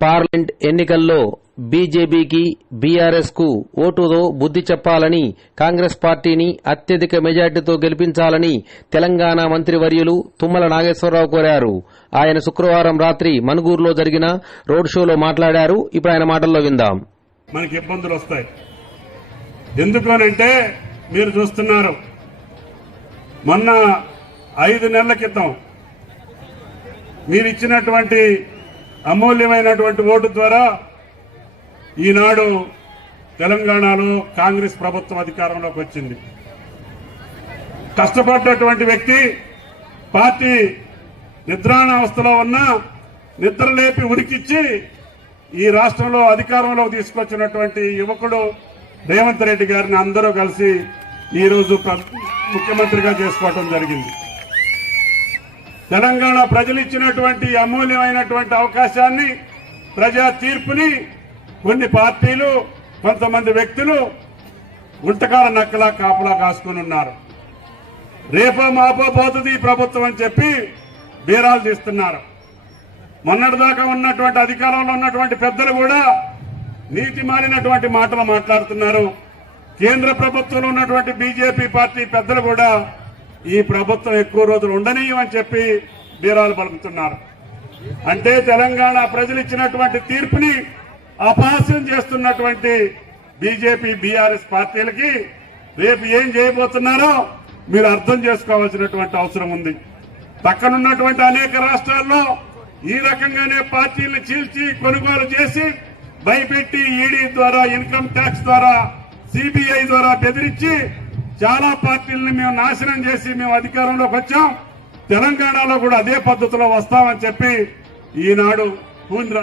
Parliament ఎన్నికల్లో బీజేపీకి BRS కు ఓటుతో బుద్ది చెప్పాలని కాంగ్రెస్ పార్టీని అత్యధిక మెజార్టీతో గెలిపించాలని తెలంగాణ మంత్రివర్యులు తుమ్మల నాగేశ్వరరావు కోరారు. ఆయన శుక్రవారం రాత్రి మనుగూరులో జరిగిన రోడ్ షోలో మాట్లాడారు. ఇప్పుడు ఆయన మాటల్లో విందాం. మనకి ఇబ్బందులు వస్తాయి. ఎందుకనంటే మీరు చూస్తున్నారు, మొన్న 5 నెలల క్రితం మీరిచ్చినటువంటి అమూల్యమైనటువంటి ఓటు ద్వారా ఈనాడు తెలంగాణలో కాంగ్రెస్ ప్రభుత్వం అధికారంలోకి వచ్చింది. కష్టపడ్డటువంటి వ్యక్తి పార్టీ నిద్రాణావస్థలో ఉన్న నిద్ర లేపి ఉరికిచ్చి ఈ రాష్ట్రంలో అధికారంలోకి తీసుకొచ్చినటువంటి యువకుడు రేవంత్ రెడ్డి గారిని అందరూ కలిసి ఈరోజు ముఖ్యమంత్రిగా చేసుకోవడం జరిగింది. తెలంగాణ ప్రజలు ఇచ్చినటువంటి అమూల్యమైనటువంటి అవకాశాన్ని, ప్రజా తీర్పుని కొన్ని పార్టీలు, కొంతమంది వ్యక్తులు గుంటకాల నక్కలా కాపలా కాసుకుని ఉన్నారు. రేపో మాపో పోతుంది ఈ ప్రభుత్వం అని చెప్పి బీరాలు తీస్తున్నారు. మొన్నటిదాకా ఉన్నటువంటి అధికారంలో ఉన్నటువంటి పెద్దలు కూడా నీతి మాలినటువంటి మాటలు మాట్లాడుతున్నారు. కేంద్ర ప్రభుత్వంలో ఉన్నటువంటి బీజేపీ పార్టీ పెద్దలు కూడా ఈ ప్రభుత్వం ఎక్కువ రోజులు ఉండనీయమని చెప్పి బీరాలు పలుకుతున్నారు. అంటే తెలంగాణ ప్రజలు ఇచ్చినటువంటి తీర్పుని అపహాస్యం చేస్తున్నటువంటి బీజేపీ బీఆర్ఎస్ పార్టీలకి రేపు ఏం చేయబోతున్నారో మీరు అర్థం చేసుకోవాల్సినటువంటి అవసరం ఉంది. పక్కనున్నటువంటి అనేక రాష్ట్రాల్లో ఈ రకంగానే పార్టీలను చీల్చి కొనుగోలు చేసి భయపెట్టి ఈడీ ద్వారా, ఇన్కమ్ ట్యాక్స్ ద్వారా, సిబిఐ ద్వారా బెదిరించి చాలా పార్టీలను మేము నాశనం చేసి మేము అధికారంలోకి వచ్చాం. తెలంగాణలో కూడా అదే పద్ధతిలో వస్తామని చెప్పి ఈనాడు